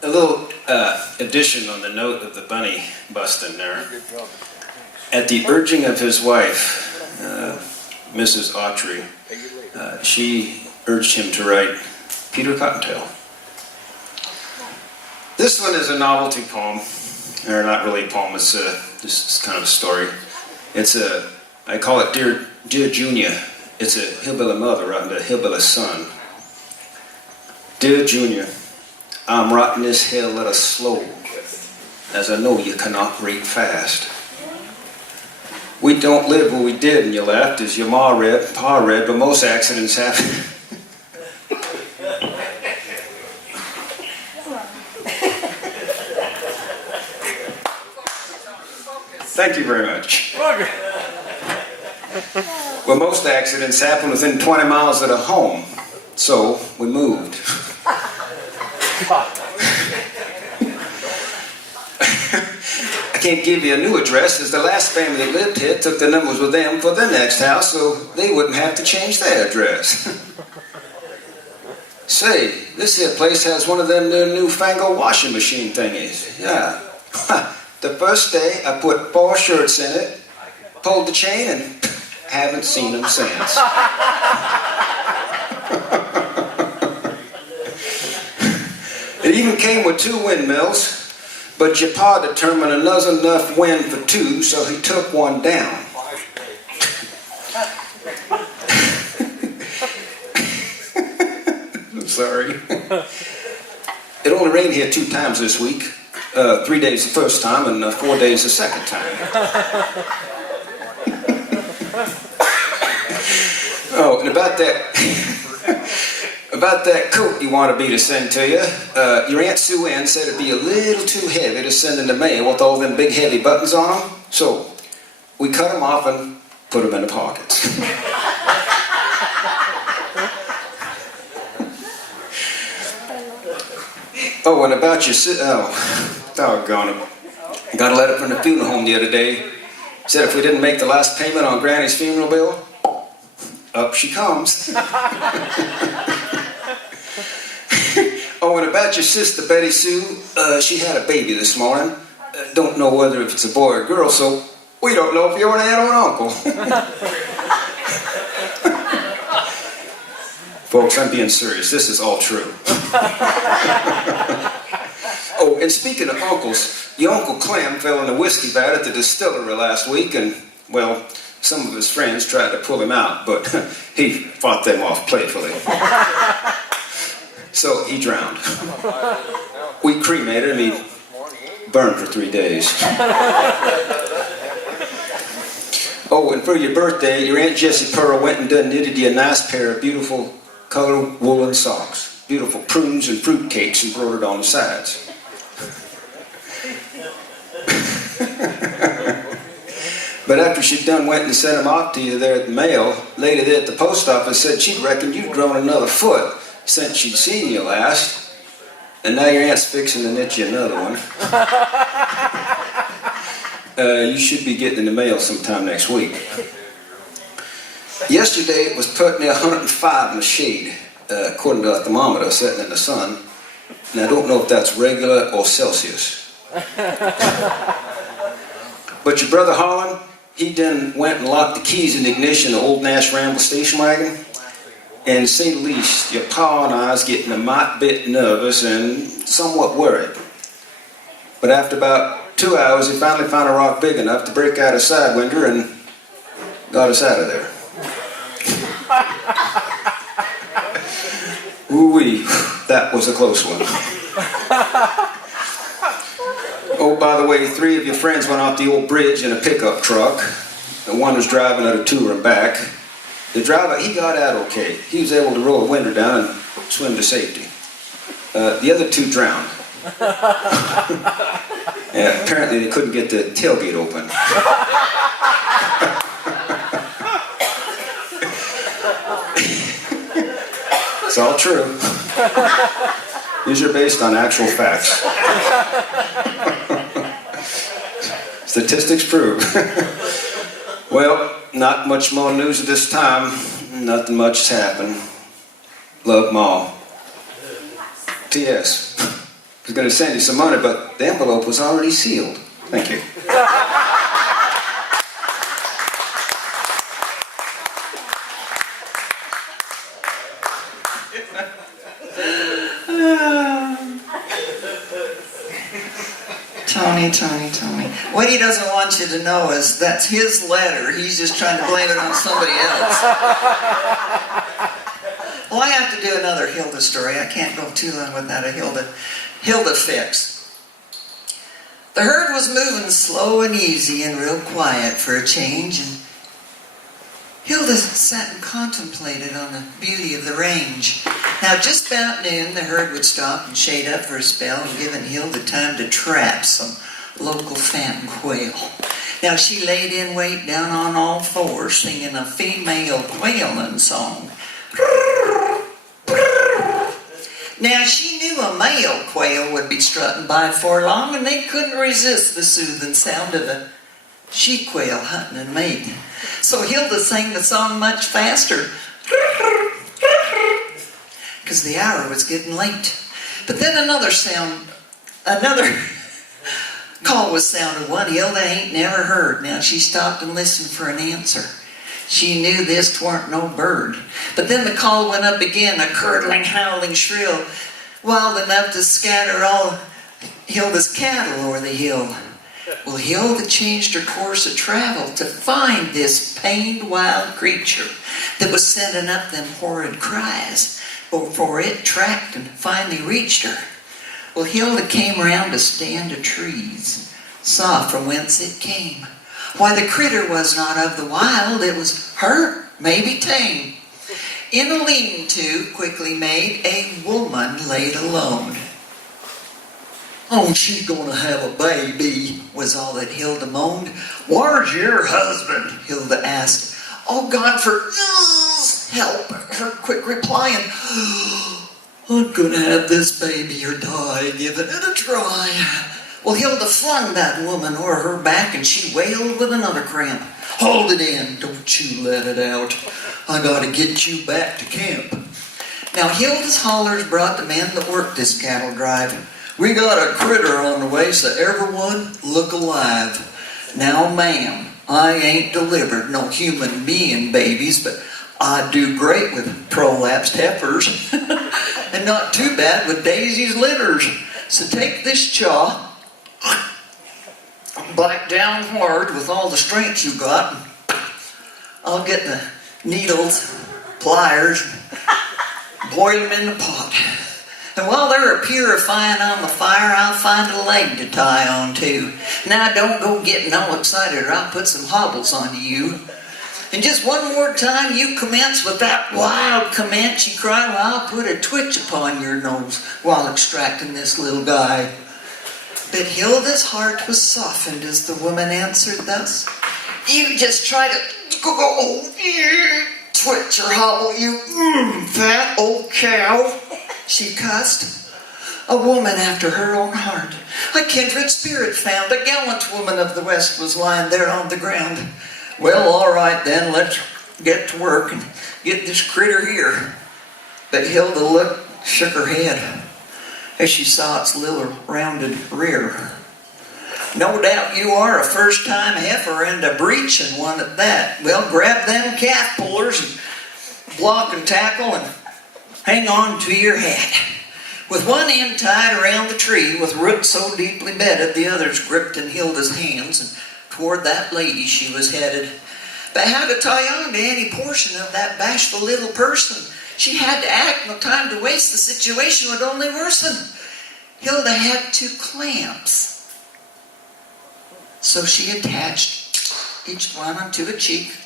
A little addition on the note of the bunny busting there. At the urging of his wife, Mrs. Autry, she urged him to write Peter Cottontail. This one is a novelty poem, or not really a poem, it's just kind of a story. I call it Dear Junior. It's a hillbilly mother writing to a hillbilly son. Dear Junior, I'm writing this here letter slow, as I know you cannot read fast. We don't live where we did, and you laughed as your ma read, pa read, but most accidents happen. Thank you very much. Well, most accidents happen within 20 miles of the home, so we moved. I can't give you a new address, as the last family that lived here took the numbers with them for their next house, so they wouldn't have to change their address. Say, this here place has one of them newfangled washing machine thingies. Yeah. The first day, I put 4 shirts in it, pulled the chain, and haven't seen them since. It even came with 2 windmills, but your pa determined another enough wind for 2, so he took one down. I'm sorry. It only rained here 2 times this week. 3 days the first time and 4 days the second time. Oh, and about that coat you wanted me to send to you, your Aunt Sue Ann said it'd be a little too heavy to send in the mail with all them big heavy buttons on them, so we cut them off and put them in the pockets. Oh, and about your doggone it. Got a letter from the funeral home the other day. Said if we didn't make the last payment on Granny's funeral bill, up she comes. Oh, and about your sister Betty Sue, she had a baby this morning. Don't know whether if it's a boy or girl, so we don't know if you're an aunt or an uncle. Folks, I'm being serious. This is all true. Oh, and speaking of uncles, your Uncle Clem fell in a whiskey vat at the distillery last week, and, well, some of his friends tried to pull him out, but he fought them off playfully. So he drowned. We cremated him. He burned for 3 days. Oh, and for your birthday, your Aunt Jessie Pearl went and done knitted you a nice pair of beautiful colored woolen socks. Beautiful prunes and fruit cakes embroidered on the sides. But after she'd done went and sent them off to you there at the mail, lady there at the post office said she'd reckoned you'd grown another foot since she'd seen you last. And now your aunt's fixing to knit you another one. You should be getting in the mail sometime next week. Yesterday it was put near 105 in the shade, according to a thermometer sitting in the sun. And I don't know if that's regular or Celsius. But your brother Holland, he then went and locked the keys in the ignition of old Nash Ramble station wagon. And to say the least, your pa and I was getting a mite bit nervous and somewhat worried. But after about 2 hours, he finally found a rock big enough to break out a side winder and got us out of there. Ooh-wee, that was a close one. Oh, by the way, 3 of your friends went off the old bridge in a pickup truck. And one was driving at a tour and back. The driver, he got out okay. He was able to roll a window down and swim to safety. The other 2 drowned. Yeah, apparently they couldn't get the tailgate open. It's all true. These are based on actual facts. Statistics prove. Well, not much more news at this time. Nothing much has happened. Love, Ma. P.S. was going to send you some money, but the envelope was already sealed. Thank you. Tony. What he doesn't want you to know is that's his letter. He's just trying to blame it on somebody else. Well, I have to do another Hilda story. I can't go too long without a Hilda fix. The herd was moving slow and easy and real quiet for a change, and Hilda sat and contemplated on the beauty of the range. Now, just about noon, the herd would stop and shade up for a spell, giving Hilda time to trap some local phantom quail. Now, she laid in wait down on all fours, singing a female quailing song. Now, she knew a male quail would be strutting by before long, and they couldn't resist the soothing sound of a she-quail hunting and mating. So Hilda sang the song much faster, because the hour was getting late. But then another call was sounded, one Hilda ain't never heard. Now she stopped and listened for an answer. She knew this weren't no bird. But then the call went up again, a curdling, howling shrill, wild enough to scatter all Hilda's cattle over the hill. Well, Hilda changed her course of travel to find this pained wild creature that was sending up them horrid cries before it tracked and finally reached her. Well, Hilda came round a stand of trees, saw from whence it came. Why, the critter was not of the wild, it was hurt, maybe tame. In a lean-to, quickly made, a woman laid alone. Oh, she's gonna have a baby, was all that Hilda moaned. Where's your husband? Hilda asked. Oh, God, for help, her quick replying. I'm gonna have this baby or die, giving it a try. Well, Hilda flung that woman o'er her back, and she wailed with another cramp. Hold it in, don't you let it out. I gotta get you back to camp. Now, Hilda's hollers brought the men that worked this cattle drive. We got a critter on the way, so everyone look alive. Now, ma'am, I ain't delivered no human being babies, but I do great with prolapsed heifers, and not too bad with Daisy's litters. So take this chaw, bite down hard with all the strength you got. I'll get the needles, pliers, boil them in the pot. And while they're purifying on the fire, I'll find a leg to tie on too. Now don't go getting all excited or I'll put some hobbles onto you. And just one more time you commence with that wild Comanche cry, well, I'll put a twitch upon your nose while extracting this little guy. But Hilda's heart was softened as the woman answered thus. You just try to go twitch or hobble, you fat old cow. She cussed. A woman after her own heart. A kindred spirit found. A gallant woman of the West was lying there on the ground. Well, all right then, let's get to work and get this critter here. But Hilda shook her head as she saw its little rounded rear. No doubt you are a first-time heifer and a breeching one at that. Well, grab them calf pullers and block and tackle and hang on to your hat. With one end tied around the tree with roots so deeply bedded, the others gripped in Hilda's hands, and toward that lady she was headed. But how to tie on to any portion of that bashful little person? She had to act, no time to waste. The situation would only worsen. Hilda had 2 clamps. So she attached each one onto a cheek.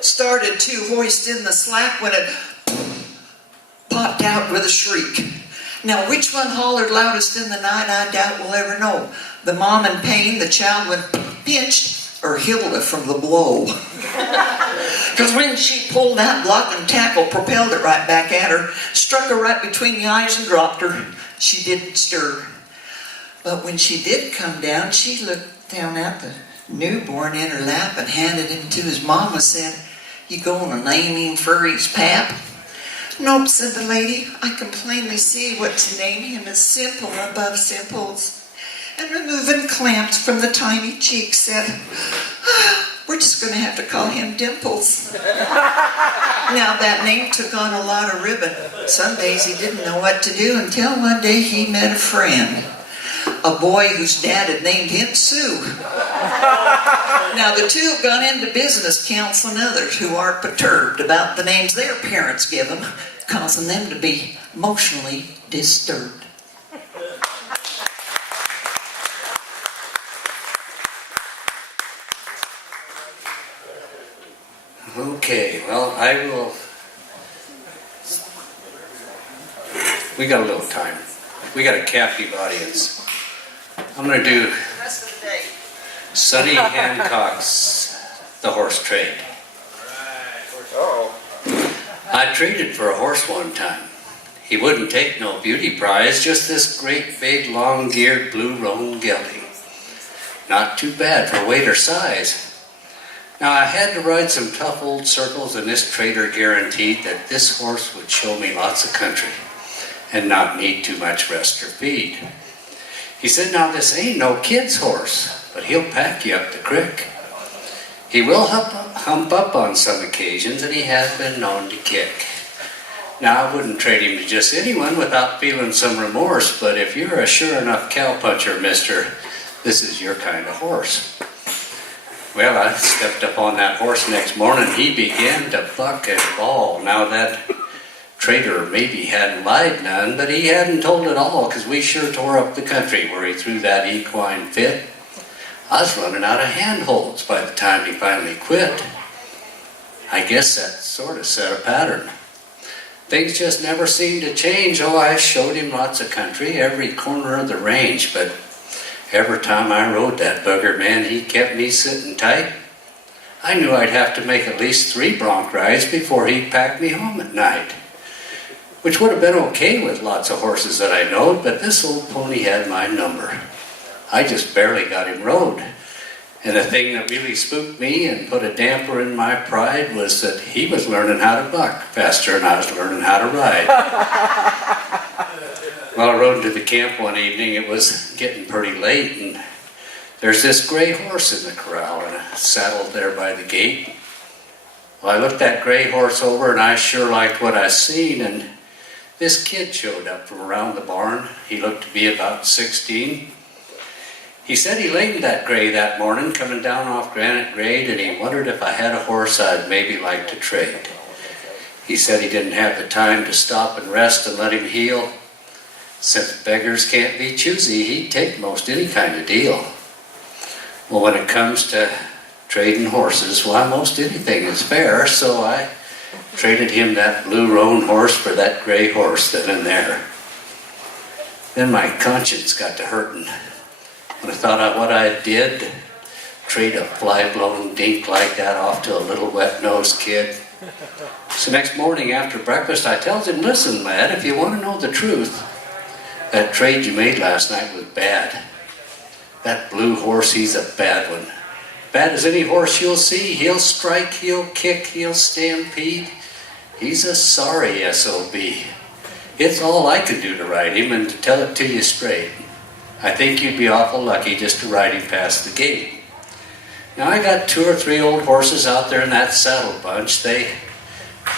Started to hoist in the slack when it popped out with a shriek. Now, which one hollered loudest in the night, I doubt we'll ever know. The mom in pain, the child when pinched, or Hilda from the blow. Because when she pulled that block and tackle, propelled it right back at her, struck her right between the eyes and dropped her. She didn't stir. But when she did come down, she looked down at the newborn in her lap and handed him to his mama, said, You gonna name him for his pap? Nope, said the lady. I can plainly see what to name him as simple above simples. And removing clamps from the tiny cheeks said, we're just going to have to call him Dimples. Now that name took on a lot of ribbon. Some days he didn't know what to do until one day he met a friend. A boy whose dad had named him Sue. Now the two have gone into business counseling others who are perturbed about the names their parents give them, causing them to be emotionally disturbed. Okay, well, we got a little time. We got a captive audience. I'm going to do The rest of the day. Sonny Hancock's The Horse Trade. I traded for a horse one time. He wouldn't take no beauty prize, just this great big long-geared blue roan gelding. Not too bad for weight or size. Now I had to ride some tough old circles, and this trader guaranteed that this horse would show me lots of country and not need too much rest or feed. He said, now this ain't no kid's horse, but he'll pack you up the creek. He will hump up on some occasions, and he has been known to kick. Now I wouldn't trade him to just anyone without feeling some remorse, but if you're a sure enough cowpuncher, mister, this is your kind of horse. Well, I stepped up on that horse next morning. He began to buck and bawl. Now that trader maybe hadn't lied none, but he hadn't told it all, because we sure tore up the country where he threw that equine fit. I was running out of handholds by the time he finally quit. I guess that sort of set a pattern. Things just never seemed to change. Oh, I showed him lots of country, every corner of the range, but every time I rode that bugger, man, he kept me sitting tight. I knew I'd have to make at least 3 bronc rides before he'd pack me home at night. Which would have been okay with lots of horses that I knowed, but this old pony had my number. I just barely got him rode. And the thing that really spooked me and put a damper in my pride was that he was learning how to buck faster than I was learning how to ride. Well, I rode into the camp one evening. It was getting pretty late, and there's this gray horse in the corral, and saddled there by the gate. Well, I looked that gray horse over, and I sure liked what I seen, and this kid showed up from around the barn. He looked to be about 16. He said he lamed that gray that morning coming down off Granite Grade, and he wondered if I had a horse I'd maybe like to trade. He said he didn't have the time to stop and rest and let him heal. Since beggars can't be choosy, he'd take most any kind of deal. Well, when it comes to trading horses, why, most anything is fair, so I traded him that blue roan horse for that gray horse then and there. Then my conscience got to hurting. When I thought of what I did, trade a fly-blown dink like that off to a little wet-nosed kid. So next morning after breakfast, I tells him, listen, lad, if you want to know the truth, that trade you made last night was bad. That blue horse, he's a bad one. Bad as any horse you'll see. He'll strike, he'll kick, he'll stampede. He's a sorry SOB. It's all I can do to ride him, and to tell it to you straight, I think you'd be awful lucky just to ride him past the gate. Now, I got 2 or 3 old horses out there in that saddle bunch. They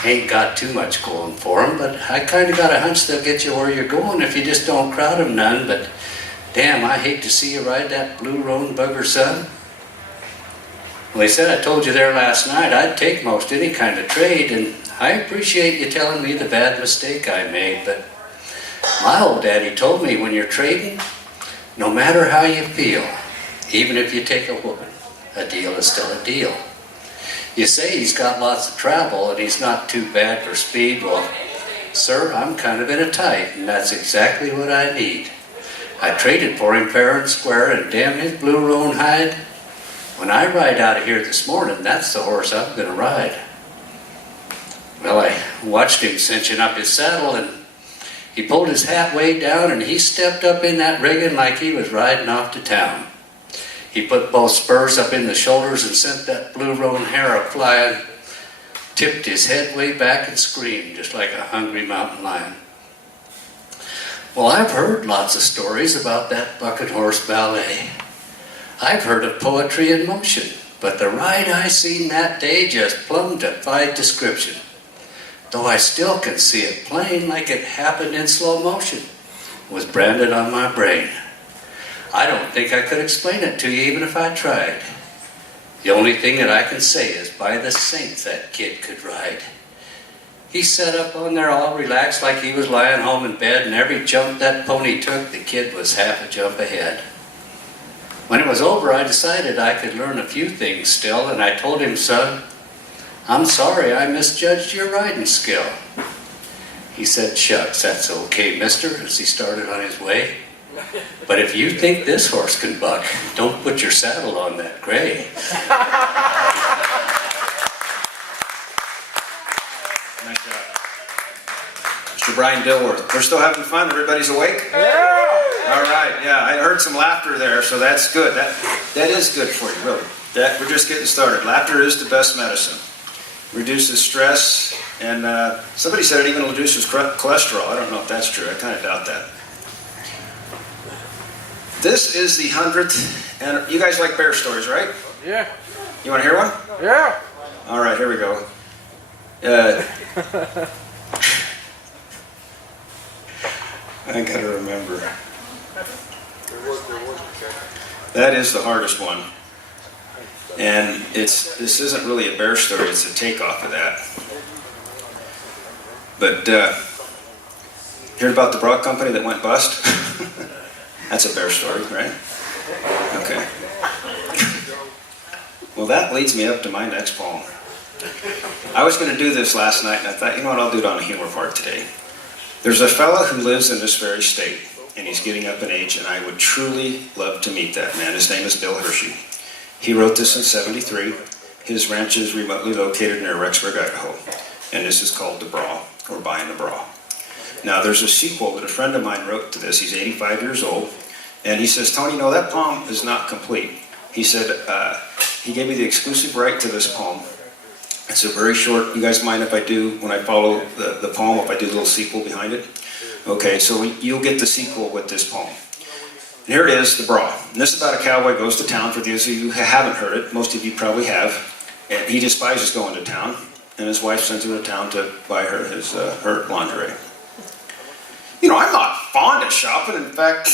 ain't got too much going for them, but I kind of got a hunch they'll get you where you're going if you just don't crowd them none. But damn, I hate to see you ride that blue roan bugger, son. Well, they said I told you there last night I'd take most any kind of trade, and I appreciate you telling me the bad mistake I made, but my old daddy told me when you're trading, no matter how you feel, even if you take a whooping, a deal is still a deal. You say he's got lots of travel and he's not too bad for speed. Well, sir, I'm kind of in a tight, and that's exactly what I need. I traded for him fair and square, and damn his blue roan hide. When I ride out of here this morning, that's the horse I'm going to ride. Well, I watched him cinching up his saddle, and he pulled his hat way down, and he stepped up in that rigging like he was riding off to town. He put both spurs up in the shoulders and sent that blue roan hair a-flying. tipped his head way back and screamed just like a hungry mountain lion. Well, I've heard lots of stories about that bucket horse ballet. I've heard of poetry in motion, but the ride I seen that day just plumb defied description. Though I still can see it plain like it happened in slow motion. It was branded on my brain. I don't think I could explain it to you even if I tried. The only thing that I can say is by the saints that kid could ride. He sat up on there all relaxed like he was lying home in bed, and every jump that pony took, the kid was half a jump ahead. When it was over, I decided I could learn a few things still, and I told him, son, I'm sorry I misjudged your riding skill. He said, shucks, that's okay, mister, as he started on his way. But if you think this horse can buck, don't put your saddle on that gray. Nice job. Mr. Bryan Dilworth. We're still having fun? Everybody's awake? Yeah! All right, yeah, I heard some laughter there, so that's good. That is good for you, really. We're just getting started. Laughter is the best medicine. Reduces stress, and somebody said it even reduces cholesterol. I don't know if that's true. I kind of doubt that. This is the 100th, and you guys like bear stories, right? Yeah. You want to hear one? Yeah. All right, here we go. I gotta remember. That is the hardest one. And this isn't really a bear story, it's a takeoff of that. But heard about the bra company that went bust? That's a bear story, right? Okay. Well, that leads me up to my next poem. I was going to do this last night, and I thought, you know what, I'll do it on a humor part today. There's a fella who lives in this very state, and he's getting up in age, and I would truly love to meet that man. His name is Bill Hershey. He wrote this in '73. His ranch is remotely located near Rexburg, Idaho, and this is called The Bra, or Buying the Bra. Now, there's a sequel that a friend of mine wrote to this. He's 85 years old, and he says, Tony, no, that poem is not complete. He said, he gave me the exclusive right to this poem. It's a very short, you guys mind if I do, when I follow the poem, if I do a little sequel behind it? Okay, so you'll get the sequel with this poem. And here it is, The Bra. And this is about a cowboy goes to town. For those of you who haven't heard it, most of you probably have. And he despises going to town, and his wife sent him to town to buy her her lingerie. You know, I'm not fond of shopping. In fact,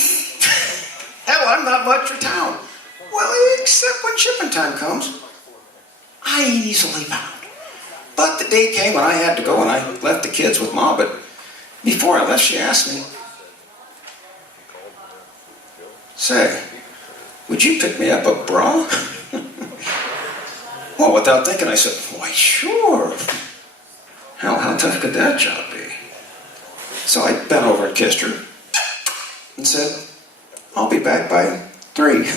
hell, I'm not much for town. Well, except when shipping time comes. I ain't easily found. But the day came when I had to go, and I left the kids with Mom. But before I left, she asked me, say, would you pick me up a bra? Well, without thinking, I said, why, sure. Hell, how tough could that job be? So I bent over and kissed her and said, I'll be back by 3.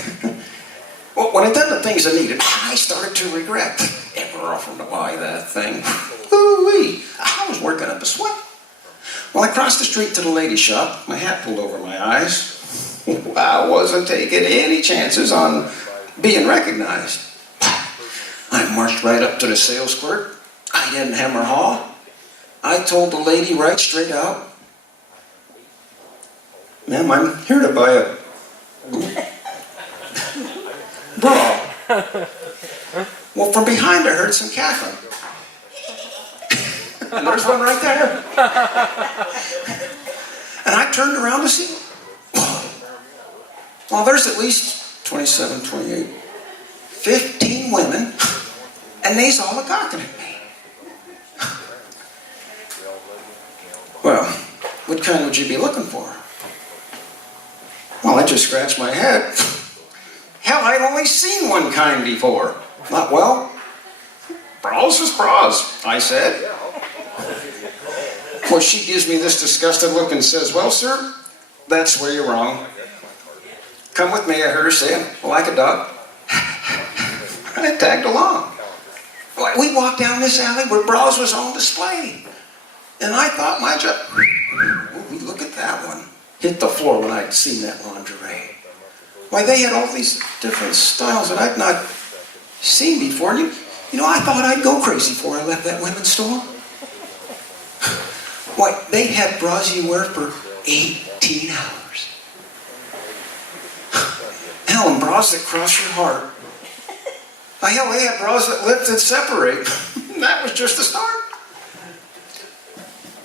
Well, when I done the things I needed, I started to regret ever offering to buy that thing. Ooh-wee, I was working up a sweat. Well, I crossed the street to the lady shop, my hat pulled over my eyes. I wasn't taking any chances on being recognized. I marched right up to the sales clerk. I didn't hem or haw. I told the lady right straight out, ma'am, I'm here to buy a bra. Well, from behind I heard some cackling. And there's one right there. And I turned around to see. Well, there's at least 27, 28, 15 women, and they's all a-gawking at me. Well, what kind would you be looking for? Well, I just scratched my head. Hell, I'd only seen one kind before. Not well. Bras is bras, I said. Well, she gives me this disgusted look and says, well, sir, that's where you're wrong. Come with me, I heard her say, like a dog. I tagged along. Well, we walked down this alley where bras was on display. And I thought my job, oh, look at that one. Hit the floor when I'd seen that lingerie. Why, they had all these different styles that I'd not seen before. And You know, I thought I'd go crazy before I left that women's store. Why, they had bras you wear for 18 hours. Hell, and bras that cross your heart. Hell, they had bras that lift and separate. That was just the start.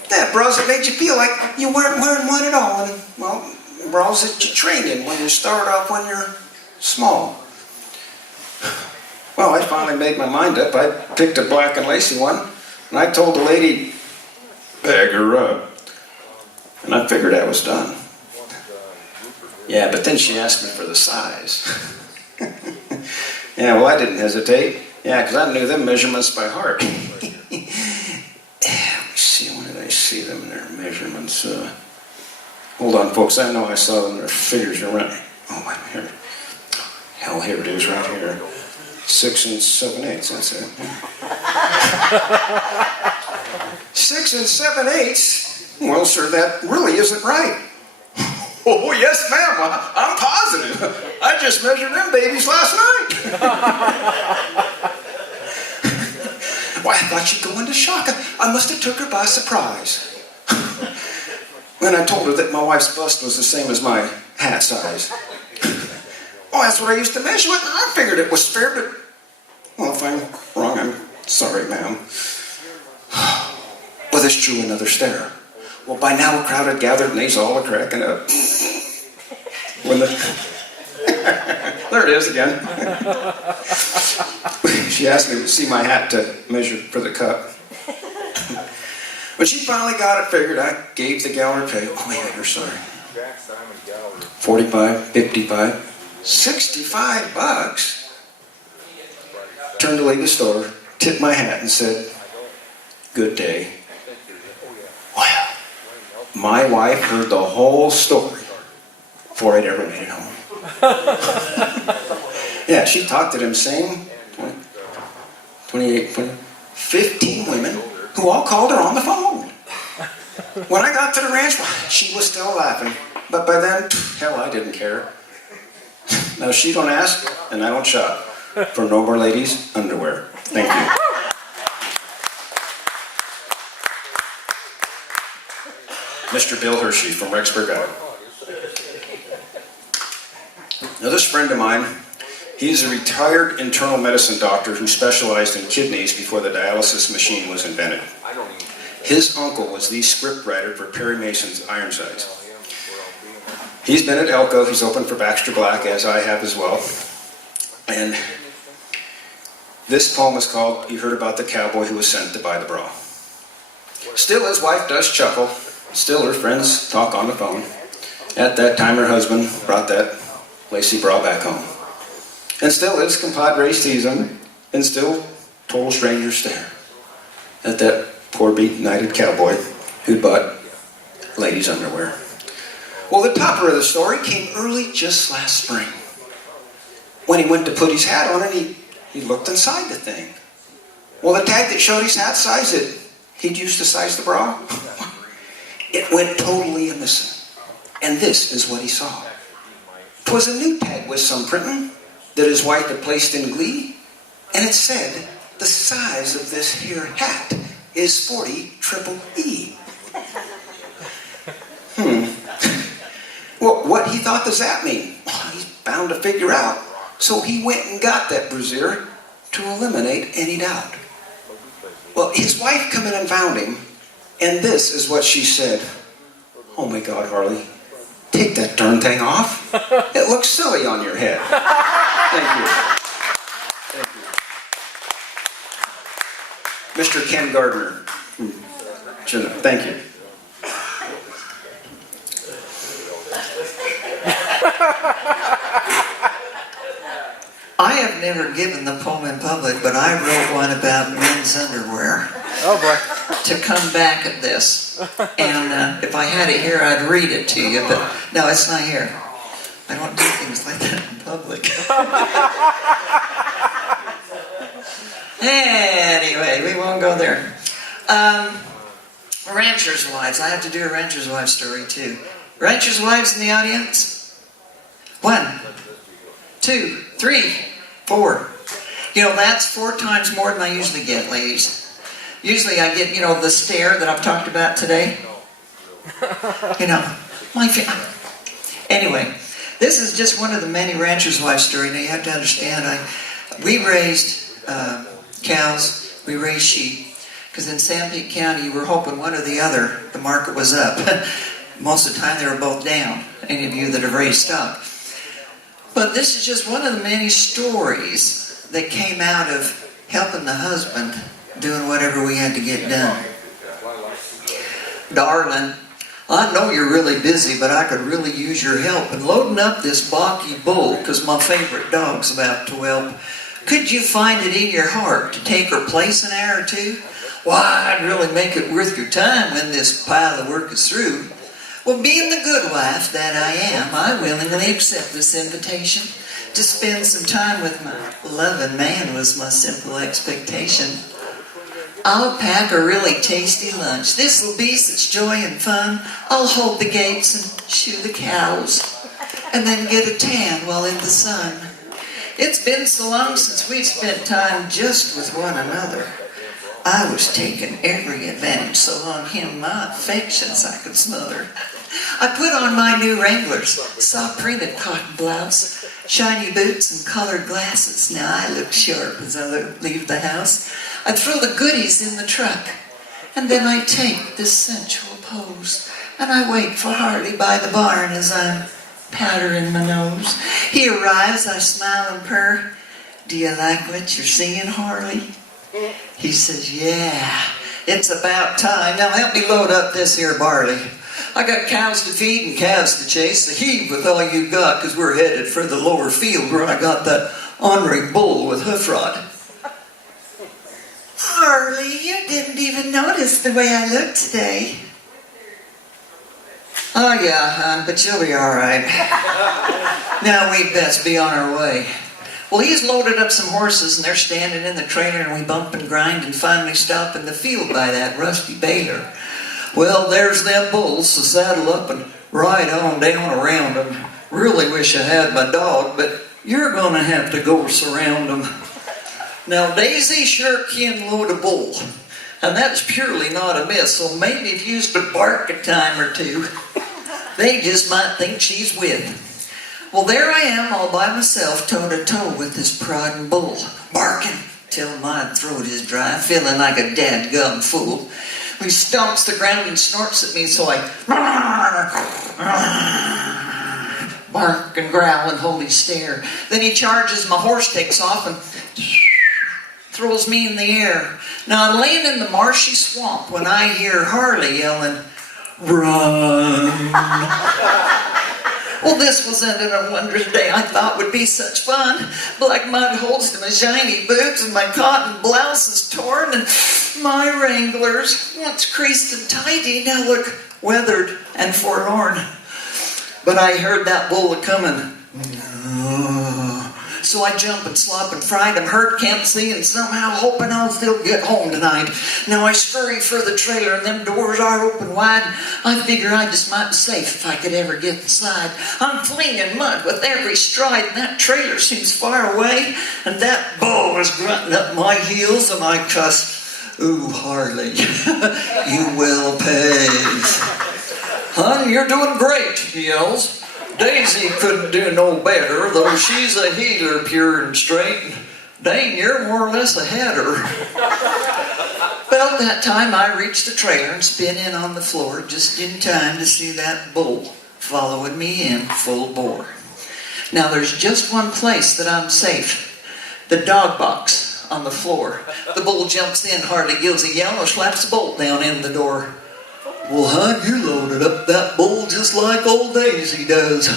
They had bras that made you feel like you weren't wearing one at all. And, well, bras that you train in when you start off when you're small. Well, I finally made my mind up. I picked a black and lacy one, and I told the lady, bag her up. And I figured I was done. Yeah, but then she asked me for the size. Yeah, well, I didn't hesitate. Yeah, because I knew them measurements by heart. Let me see, when did I see them in their measurements? Hold on, folks, I know I saw them, their figures are right. Oh, wait, here. Hell, here it is right here. 6 7/8, that's it. 6 7/8? Well, sir, that really isn't right. Oh, yes, ma'am, I'm positive. I just measured them babies last night. Why, I thought she'd go into shock. I must have took her by surprise. When I told her that my wife's bust was the same as my hat size. Oh, that's what I used to measure with. I figured it was fair, but... Well, if I'm wrong, I'm sorry, ma'am. Well, this drew another stare. Well, by now a crowd had gathered and they's all cracking up. When the... There it is again. She asked me to see my hat to measure for the cup. When she finally got it figured, I gave the gal her pay. Oh, yeah, you're sorry. 45, 55, 65 bucks. Turned to leave the store, tipped my hat and said, good day. Well, my wife heard the whole story before I'd ever made it home. Yeah, she talked to them same 28, 15 women who all called her on the phone. When I got to the ranch, she was still laughing. But by then, hell, I didn't care. Now, she don't ask, and I don't shop for no more ladies' underwear. Thank you. Mr. Bill Hershey from Rexburg, Idaho. Now, this friend of mine, he's a retired internal medicine doctor who specialized in kidneys before the dialysis machine was invented. His uncle was the scriptwriter for Perry Mason's Ironsides. He's been at Elko. He's opened for Baxter Black, as I have as well. And this poem is called, you heard about the cowboy who was sent to buy the bra. Still, his wife does chuckle. Still, her friends talk on the phone. At that time, her husband brought that lacy bra back home. And still, his compadres tease him. And still, total strangers stare at that poor benighted cowboy who bought ladies' underwear. Well, the topper of the story came early just last spring. When he went to put his hat on it, he looked inside the thing. Well, the tag that showed his hat size that he'd used to size the bra, it went totally missing. And this is what he saw. 'Twas a new tag with some printing that his wife had placed in glee, and it said, the size of this here hat is 40EEE. Well, what he thought does that mean? Well, he's bound to figure out. So he went and got that brassiere to eliminate any doubt. Well, his wife come in and found him, and this is what she said. Oh my God, Harley, take that darn thing off. It looks silly on your head. Thank you. Thank you. Mr. Ken Gardner. Thank you. I have never given the poem in public, but I wrote one about men's underwear. Oh boy. To come back at this. And if I had it here, I'd read it to you, but no, it's not here. I don't do things like that in public. Anyway, we won't go there. Rancher's wives. I have to do a rancher's wife story too. Rancher's wives in the audience? 1, 2, 3, 4. That's 4 times more than I usually get, ladies. Usually I get, the stare that I've talked about today. Anyway, this is just one of the many rancher's wife stories. Now you have to understand, we raised cows, we raised sheep, because in Sanpete County you were hoping one or the other, the market was up. Most of the time they were both down, any of you that have raised stock. But this is just one of the many stories that came out of helping the husband doing whatever we had to get done. Darling, I know you're really busy, but I could really use your help in loading up this balky bull, because my favorite dog's about to whelp. Could you find it in your heart to take her place an hour or two? Why, I'd really make it worth your time when this pile of work is through. Well, being the good wife that I am, I willingly accept this invitation. To spend some time with my loving man was my simple expectation. I'll pack a really tasty lunch. This'll be such joy and fun. I'll hold the gates and shoe the cows, and then get a tan while in the sun. It's been so long since we've spent time just with one another. I was taking every advantage so on him my affections I could smother. I put on my new Wranglers, soft printed cotton blouse, shiny boots and colored glasses. Now I look sharp as I leave the house. I throw the goodies in the truck, and then I take this sensual pose, and I wait for Harley by the barn as I'm powdering my nose. He arrives, I smile and purr. Do you like what you're seeing, Harley? He says, yeah, it's about time. Now help me load up this here barley. I got cows to feed and calves to chase. So heave with all you got, because we're headed for the lower field where I got that ornery bull with hoof rod. Harley, you didn't even notice the way I look today. Oh yeah, hon, but you'll be all right. Now we'd best be on our way. Well, he's loaded up some horses, and they're standing in the trailer, and we bump and grind and finally stop in the field by that rusty baler. Well, there's them bulls, so saddle up and ride on down around them. Really wish I had my dog, but you're going to have to go surround them. Now, Daisy sure can load a bull, and that's purely not a miss, so maybe if you used to bark a time or two, they just might think she's with. Well, there I am all by myself, toe-to-toe with this prodding bull, barking till my throat is dry, feeling like a dadgum fool. He stomps the ground and snorts at me, so I bark and growl and holy stare. Then he charges, my horse takes off and throws me in the air. Now I'm laying in the marshy swamp when I hear Harley yelling, run. Well, this was ended a wondrous day I thought would be such fun. Black mud holes to my shiny boots, and my cotton blouse is torn, and my Wranglers, once creased and tidy, now look weathered and forlorn. But I heard that bull a-coming. So I jump and slop and fright. I'm hurt, can't see, and somehow hoping I'll still get home tonight. Now I scurry for the trailer, and them doors are open wide. I figure I just might be safe if I could ever get inside. I'm flinging mud with every stride, and that trailer seems far away, and that bull is grunting up my heels, and I cuss, ooh, Harley, you will pay. Honey, you're doing great, he yells. Daisy couldn't do no better, though she's a healer pure and straight. Dang, you're more or less ahead of her. Well, that time I reached the trailer and spin in on the floor just in time to see that bull following me in full bore. Now there's just one place that I'm safe. The dog box on the floor. The bull jumps in, hardly gives a yell, or slaps the bolt down in the door. Well, hon, you loaded up that bull just like old Daisy does.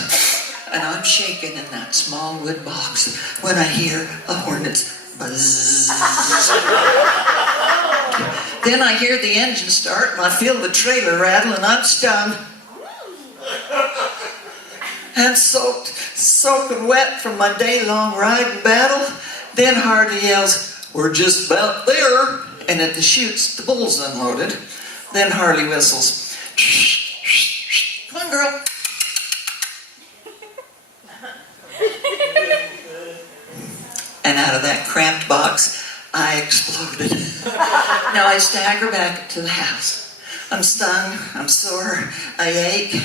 And I'm shaking in that small wood box when I hear a hornet's buzz. Then I hear the engine start, and I feel the trailer rattle, and I'm stunned. And soaking wet from my day-long ride and battle. Then Harley yells, we're just about there. And at the chutes, the bull's unloaded. Then Harley whistles. Come on, girl. And out of that cramped box, I exploded. Now I stagger back to the house. I'm stung, I'm sore, I ache.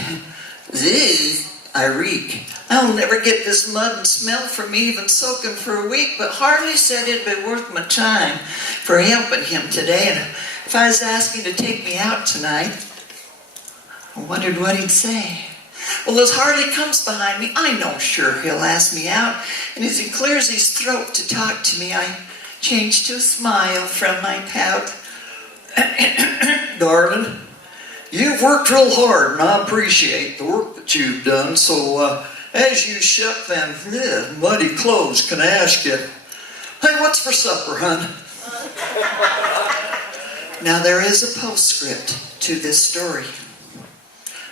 Zzz, I reek. I'll never get this mud and smell from me even soaking for a week, but Harley said it'd be worth my time for helping him today, and if I was asking to take me out tonight, I wondered what he'd say. Well, as Harley comes behind me, I know sure he'll ask me out, and as he clears his throat to talk to me, I change to a smile from my pout. Darling, you've worked real hard, and I appreciate the work that you've done, so as you shut them muddy clothes, can I ask you, hey, what's for supper, hon? Now, there is a postscript to this story.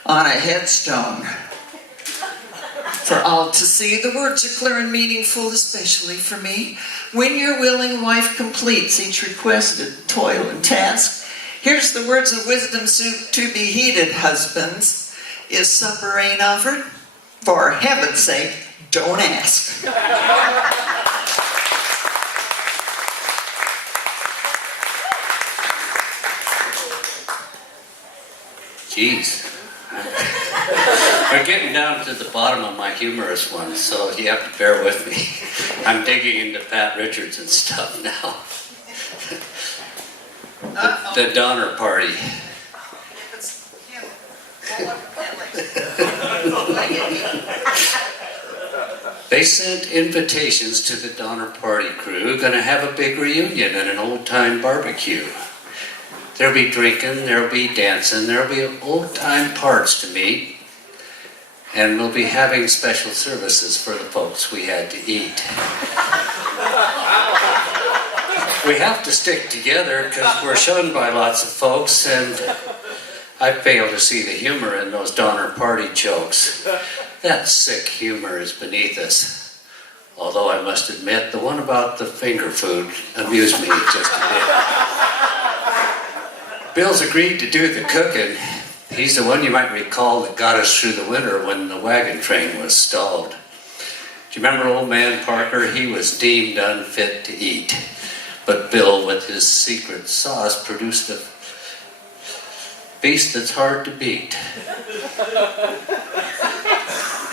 On a headstone, for all to see, the words are clear and meaningful, especially for me. When your willing wife completes each requested toil and task, here's the words of wisdom to be heeded, husbands. Is supper ain't offered? For heaven's sake, don't ask. Jeez. We're getting down to the bottom of my humorous ones, so you have to bear with me. I'm digging into Pat Richards and stuff now. The Donner Party. They sent invitations to the Donner Party crew, gonna have a big reunion and an old-time barbecue. There'll be drinking, there'll be dancing, there'll be old-time parts to meet, and we'll be having special services for the folks we had to eat. We have to stick together because we're shunned by lots of folks, and I fail to see the humor in those Donner Party jokes. That sick humor is beneath us. Although I must admit, the one about the finger food amused me just a bit. Bill's agreed to do the cooking. He's the one you might recall that got us through the winter when the wagon train was stalled. Do you remember old man Parker? He was deemed unfit to eat. But Bill, with his secret sauce, produced a feast that's hard to beat.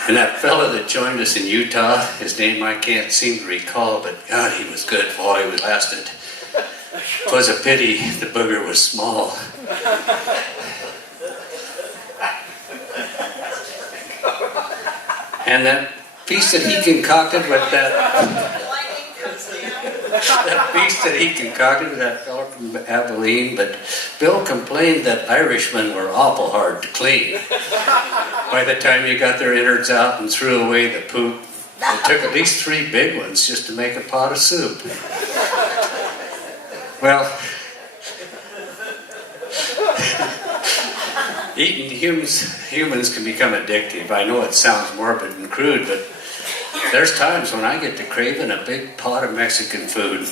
And that fella that joined us in Utah, his name I can't seem to recall, but God, he was good while he lasted. 'Twas a pity the booger was small. And that feast that he concocted with that feast that he concocted with that fella from Abilene, but Bill complained that Irishmen were awful hard to clean. By the time you got their innards out and threw away the poop, it took at least 3 big ones just to make a pot of soup. Well, eating humans can become addictive. I know it sounds morbid and crude, but there's times when I get to craving a big pot of Mexican food.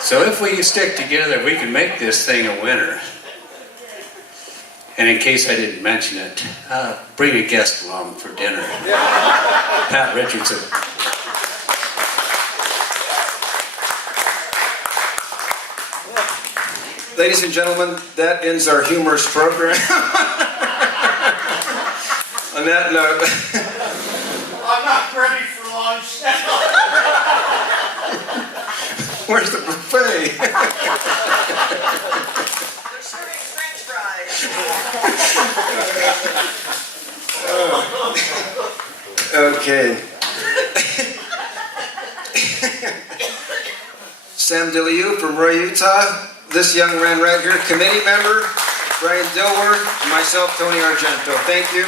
So if we stick together, we can make this thing a winner. And in case I didn't mention it, bring a guest along for dinner. Pat Richardson. Ladies and gentlemen, that ends our humorous program. On that note, I'm not ready for lunch. where's the buffet? They're serving French fries. Okay. Sam DeLeeuw from Roy, Utah. This young man right here, committee member, Bryan Dilworth, and myself, Tony Argento. Thank you.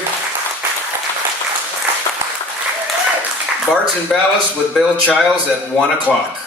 Bards and Ballast with Bill Childs at 1 o'clock.